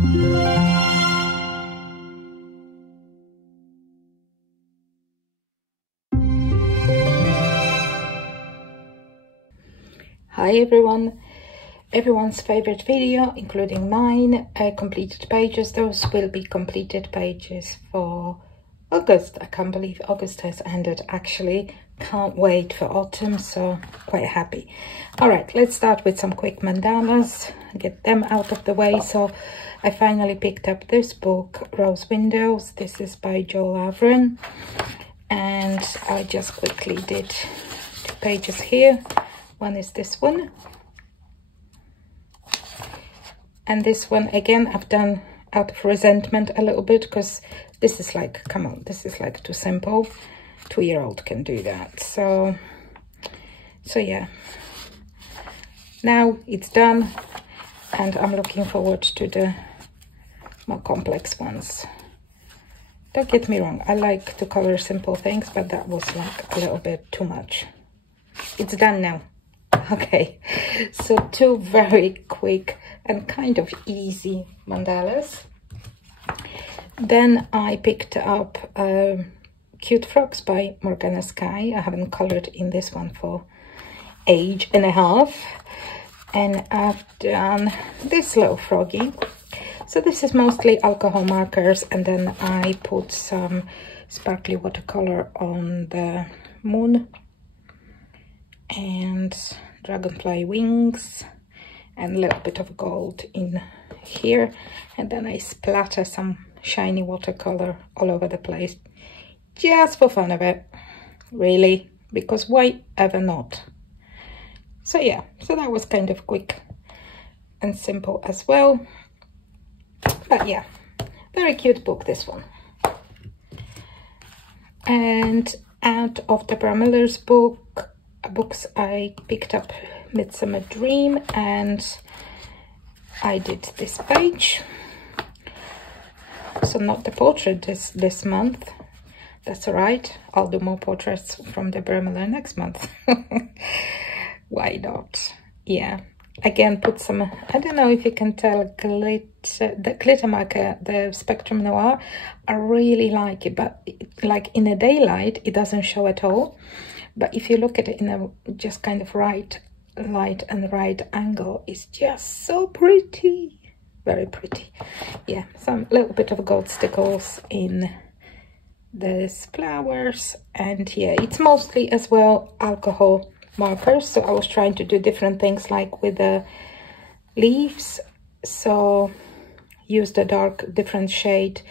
Hi everyone, everyone's favorite video, including mine, completed pages. Those will be completed pages for August. I can't believe August has ended actually. Can't wait for autumn, so quite happy. All right, let's start with some quick mandalas, get them out of the way. So I finally picked up this book, Rose Windows. This is by Joel Avron, and I just quickly did 2 pages here. One is this one, and this one again I've done out of resentment a little bit, because this is like, come on, this is like too simple. 2-year-old can do that. So yeah, now it's done, and I'm looking forward to the more complex ones. Don't get me wrong, I like to color simple things, but that was like a little bit too much. It's done now. Okay, so 2 very quick and kind of easy mandalas. Then I picked up Cute Frogs by Morgana Sky. I haven't colored in this one for age and a half, and I've done this little froggy. So this is mostly alcohol markers, and then I put some sparkly watercolor on the moon and dragonfly wings and a little bit of gold in here, and then I splatter some shiny watercolor all over the place just for fun of it, really, because why ever not? So yeah, so that was kind of quick and simple as well, but yeah, very cute book, this one. And out of the Bramiller's books, I picked up Midsummer Dream, and I did this page. So not the portrait this month. That's all right. I'll do more portraits from the Bramiller next month. Why not? Yeah. Again, put some, I don't know if you can tell, the glitter marker, the Spectrum Noir. I really like it, but like in the daylight, it doesn't show at all. But if you look at it in a just kind of right light and right angle, it's just so pretty. Very pretty. Yeah, some little bit of gold stickles in these flowers, and yeah, it's mostly as well alcohol markers. So I was trying to do different things like with the leaves, so use the dark different shade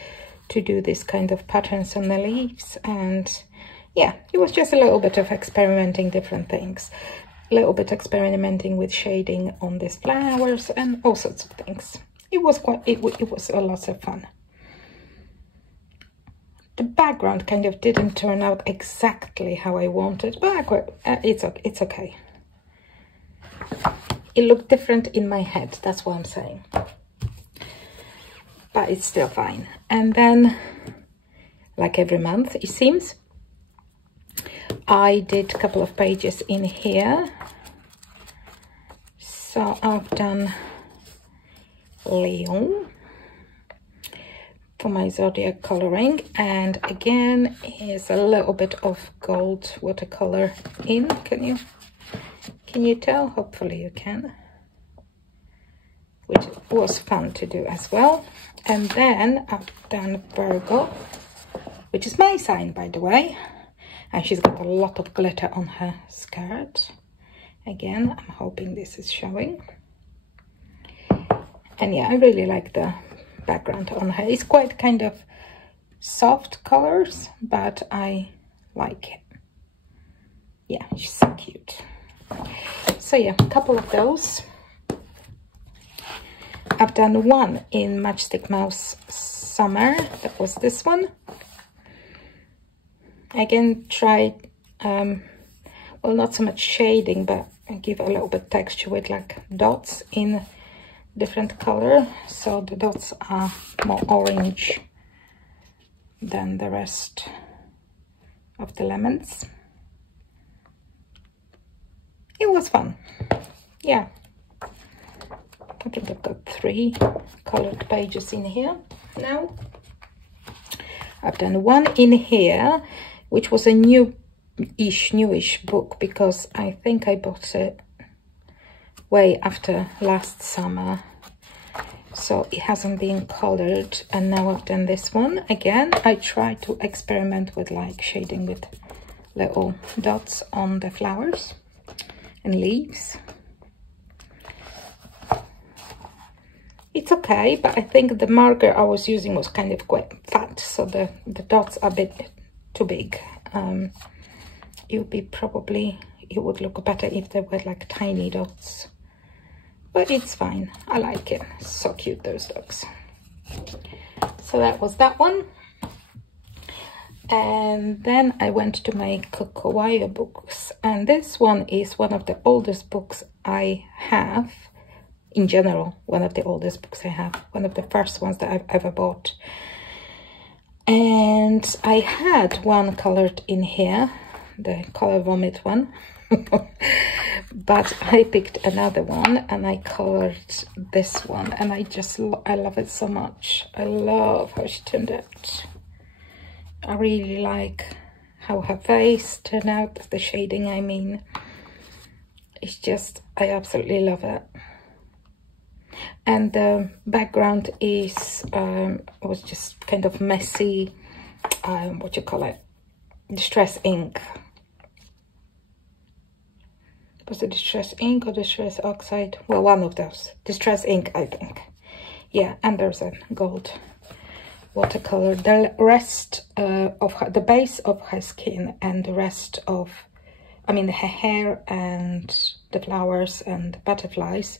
to do this kind of patterns on the leaves. And yeah, it was just a little bit of experimenting different things, a little bit experimenting with shading on these flowers and all sorts of things. It was quite, it was a lot of fun. The background kind of didn't turn out exactly how I wanted, but it's okay. It looked different in my head, that's what I'm saying. But it's still fine. And then, like every month, it seems, I did a couple of pages in here. So I've done Leo for my zodiac coloring, and again here's a little bit of gold watercolor in. Can you tell? Hopefully you can, which was fun to do as well. And then I've done Virgo, which is my sign, by the way, and she's got a lot of glitter on her skirt. Again, I'm hoping this is showing. And yeah, I really like the background on her. It's quite kind of soft colors, but I like it. Yeah, she's so cute. So yeah, a couple of those. I've done one in Matchstick Mouse Summer. That was this one. Again, tried, well, not so much shading, but I give a little bit texture with like dots in different color, so the dots are more orange than the rest of the lemons. It was fun, yeah. I think I've got 3 colored pages in here now. I've done one in here, which was a newish book, because I think I bought it way after last summer, so it hasn't been colored. And now I've done this one again. I try to experiment with like shading with little dots on the flowers and leaves. It's okay, but I think the marker I was using was kind of quite fat, so the dots are a bit too big. It would look better if they were like tiny dots, but it's fine. I like it. So cute, those dogs. So that was that one. And then I went to my Kokowaya books, and this one is one of the oldest books I have. In general, one of the oldest books I have, one of the first ones that I've ever bought. And I had one colored in here, the Color Vomit one, but I picked another one and I colored this one, and I love it so much. I love how she turned out. I really like how her face turned out, the shading I mean. It's just, I absolutely love it. And the background is was just kind of messy, what you call it, distress ink. Was it distress ink or distress oxide? Well, one of those. Distress ink, I think. Yeah, and there's a gold watercolor. The rest of her, the base of her skin and the rest of, I mean, her hair and the flowers and the butterflies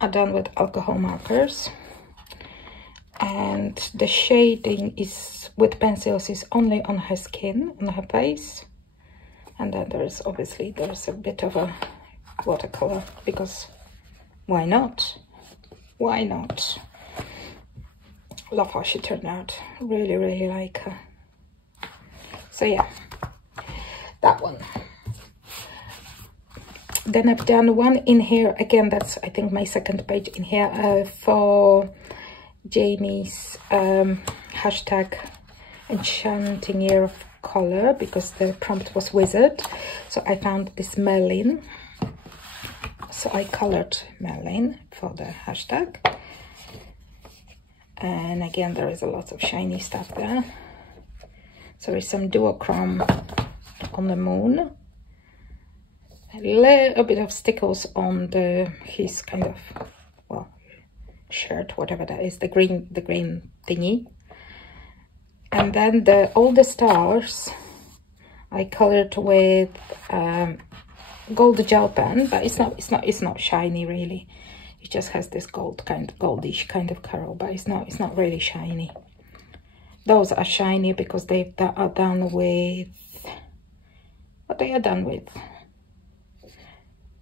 are done with alcohol markers, and the shading is with pencils is only on her skin, on her face, and then there's a bit of a watercolor, because why not? Why not? Love how she turned out. Really like her. So yeah, that one. Then I've done one in here again, that's I think my second page in here, for Jamie's hashtag enchanting year of color, because the prompt was wizard. So I found this Merlin, so I colored Merlin for the hashtag. And again, there is a lot of shiny stuff there. So there's some duochrome on the moon, a little bit of stickles on his kind of, well, shirt, whatever that is, the green thingy. And then all the stars I colored with gold gel pen, but it's not shiny really. It just has this goldish kind of color, but it's not really shiny. Those are shiny because they are done with what they are done with.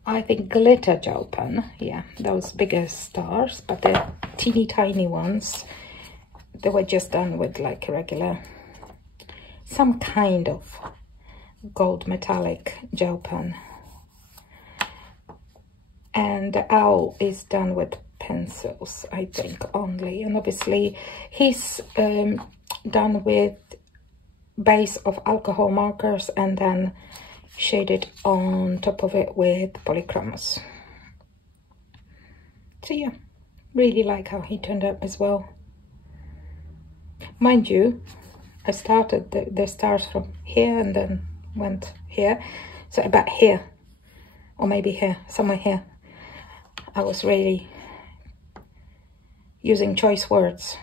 I think glitter gel pen, yeah, those bigger stars, but the teeny tiny ones, they were just done with like a regular, some kind of gold metallic gel pen. And the owl is done with pencils, I think, only. And obviously he's done with base of alcohol markers and then shaded on top of it with polychromos. So yeah, really like how he turned out as well. Mind you, I started the stars from here and then went here. So about here, or maybe here, somewhere here. I was really using choice words,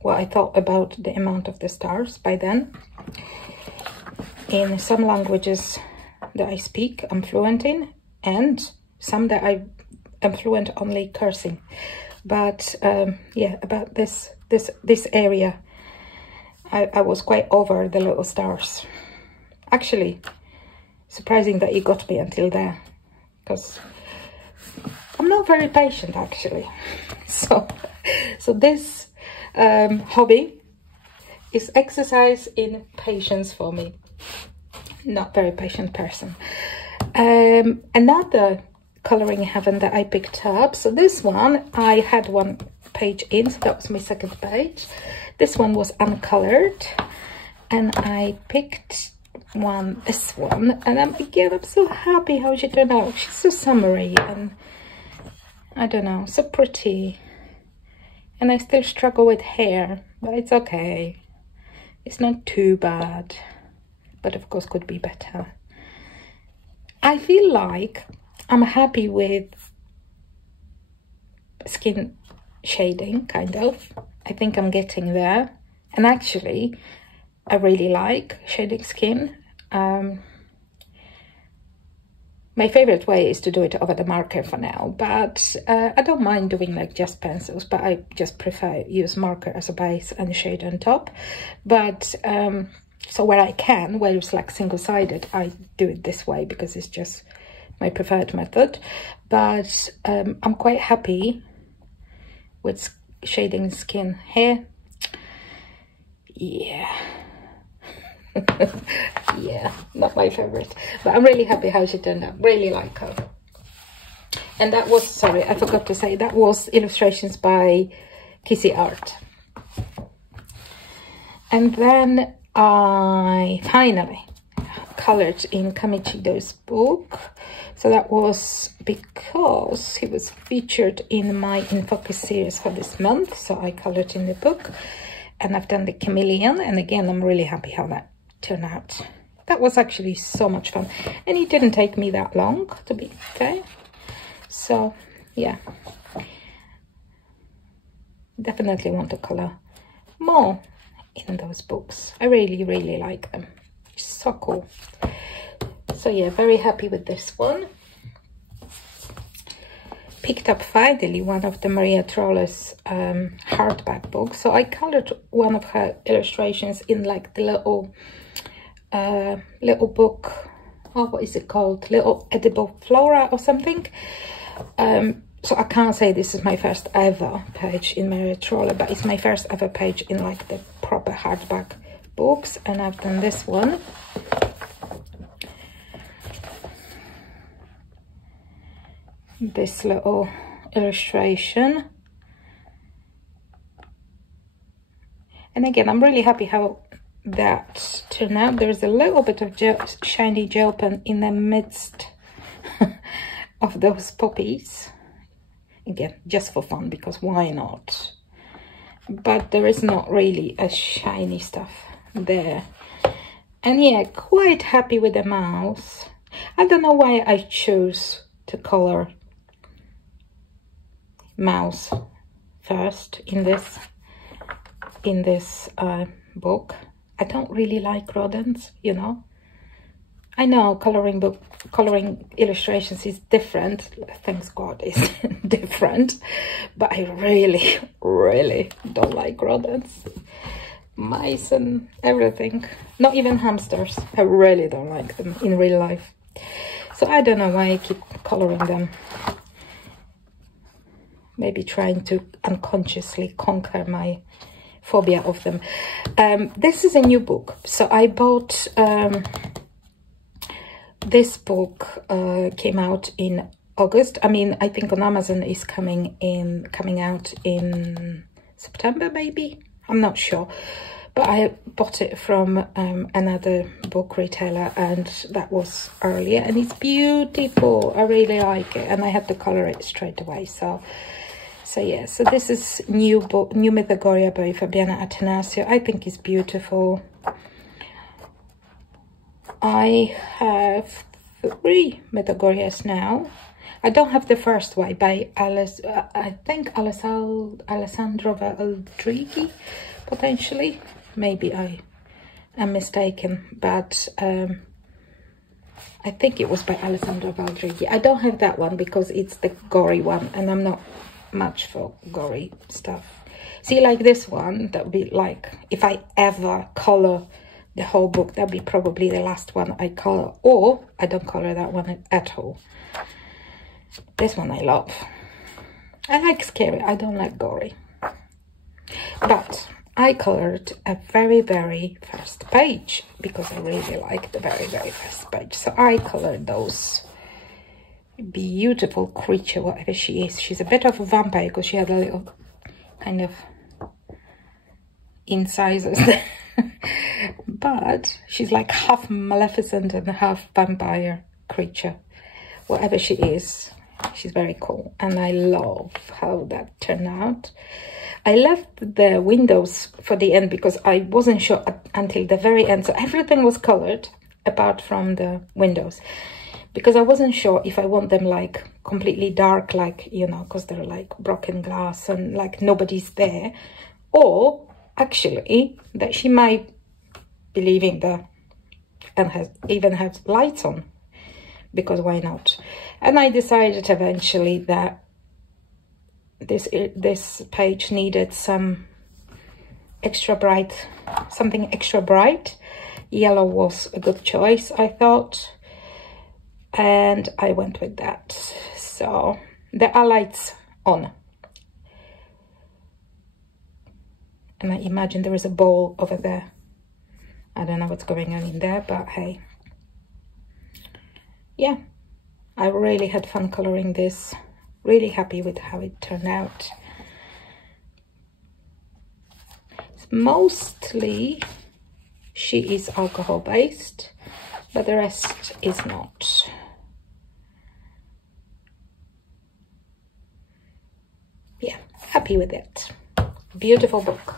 what I thought about the amount of the stars by then. In some languages that I speak, I'm fluent in, and some that I am fluent only cursing. But yeah, about this area, I was quite over the little stars. Actually, surprising that you got me until there, because I'm not very patient actually. So this hobby is exercise in patience for me. Not very patient person. Another Coloring Heaven that I picked up. So this one, I had one page in, so that was my second page. This one was uncolored, and I picked this one, and I'm so happy how she turned out. She's so summery, and I don't know, so pretty. And I still struggle with hair, but it's okay. It's not too bad, but of course could be better. I feel like I'm happy with skin shading, kind of. I think I'm getting there. And actually, I really like shading skin. My favorite way is to do it over the marker for now, but I don't mind doing like just pencils, but I just prefer use marker as a base and shade on top. But so where I can, where it's like single-sided, I do it this way because it's just my preferred method. But I'm quite happy with shading skin here. Yeah. Yeah, not my favorite, but I'm really happy how she turned out. Really like her. And that was, sorry, I forgot to say, that was illustrations by Kissy Art. And then I finally colored in Kamichido's book. So that was because he was featured in my In Focus series for this month. So I colored in the book, and I've done the Chameleon. And again, I'm really happy how that turned out. That was actually so much fun, and it didn't take me that long, to be fair. So yeah, definitely want to color more in those books. I really like them. It's so cool. So yeah, very happy with this one. Picked up finally one of the Maria Troller's hardback books. So I colored one of her illustrations in like the little book. Oh, what is it called? Little Edible Flora or something. So I can't say this is my first ever page in Maria Troller, but it's my first ever page in like the proper hardback books, and I've done this one. This little illustration, and again, I'm really happy how that turned out. There's a little bit of shiny gel pen in the midst of those poppies. Again, just for fun, because why not? But there is not really a shiny stuff there. And yeah, quite happy with the mouse. I don't know why I chose to color mouse first in this book. I don't really like rodents, you know. I know coloring illustrations is different, thanks God it's different, but I really don't like rodents, mice and everything, not even hamsters. I really don't like them in real life, so I don't know why I keep coloring them. Maybe trying to unconsciously conquer my phobia of them. This is a new book, so I bought this book. Came out in August. I mean, I think on Amazon is coming out in September, maybe. I'm not sure, but I bought it from another book retailer, and that was earlier, and it's beautiful. I really like it, and I had to color it straight away. So yeah, so this is new Mythagoria by Fabiana Attanasio. I think it's beautiful. I have 3 Mythagorias now. I don't have the first one by I think Alessandro Valdrighi, potentially. Maybe I am mistaken, but I think it was by Alessandro Valdrighi. I don't have that one because it's the gory one, and I'm not much for gory stuff. See, like this one, that would be like, if I ever color the whole book, that'd be probably the last one I color, or I don't color that one at all. This one I love. I like scary, I don't like gory. But I colored a very first page because I really like the very first page. So I colored those Beautiful creature, whatever she is. She's a bit of a vampire because she had a little kind of incisors there. But she's like half Maleficent and half vampire creature. Whatever she is, she's very cool. And I love how that turned out. I left the windows for the end because I wasn't sure until the very end. So everything was colored apart from the windows, because I wasn't sure if I want them like completely dark, like, you know, because they're like broken glass and like nobody's there, or actually that she might be leaving there and even have lights on, because why not? And I decided eventually that this page needed some extra bright, something extra bright. Yellow was a good choice, I thought, and I went with that. So there are lights on, and I imagine there is a bowl over there. I don't know what's going on in there, but hey, yeah, I really had fun coloring this. Really happy with how it turned out. Mostly she is alcohol based, but the rest is not. Yeah, happy with it. Beautiful book.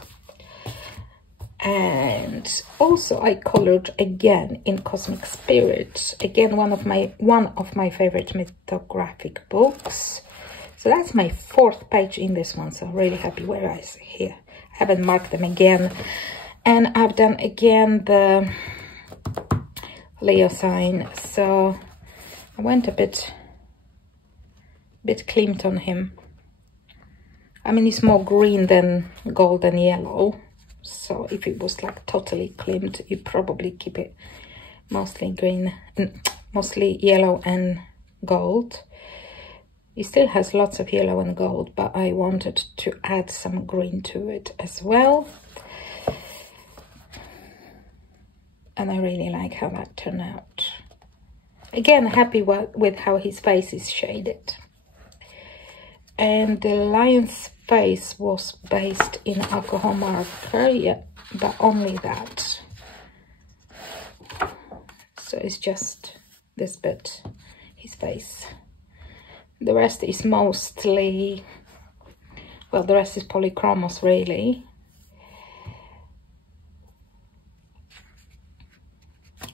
And also I colored again in Cosmic Spirit. Again, one of my favorite mythographic books. So that's my 4th page in this one. So really happy. Whereas here I haven't marked them again. And I've done again the Leo sign. So I went a bit claimed on him. I mean, it's more green than gold and yellow. So if it was like totally claimed, you probably keep it mostly green, mostly yellow and gold. It still has lots of yellow and gold, but I wanted to add some green to it as well. And I really like how that turned out. Again, happy with how his face is shaded. And the lion's face was based in alcohol marker, yeah, but only that. So it's just this bit, his face. The rest is mostly, well, the rest is polychromos really.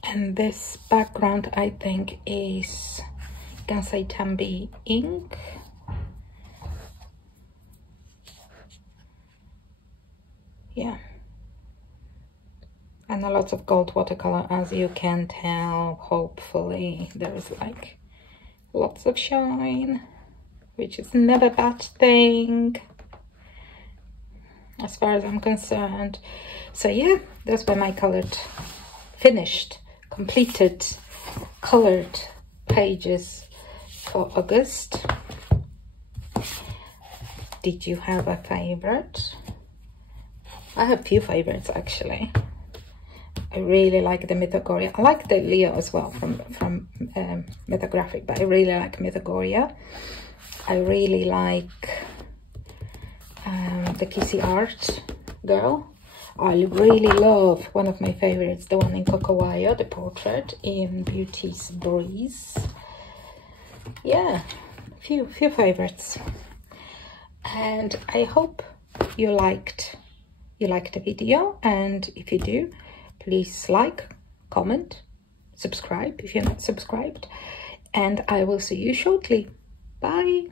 And this background, I think, is Gansai Tambi ink. Yeah. And a lot of gold watercolor, as you can tell. Hopefully there is like lots of shine, which is never a bad thing as far as I'm concerned. So yeah, those were my colored, finished, completed, colored pages for August. Did you have a favorite? I have a few favorites actually. I really like the Mythogoria. I like the Leo as well from Mythographic, but I really like Mythogoria. I really like the Kissy Art girl. I really love one of my favorites, the one in Cocowayo, the portrait in Beauty's Breeze. Yeah, few favorites. And I hope you liked the video, and if you do, please like, comment, subscribe if you're not subscribed, and I will see you shortly. Bye.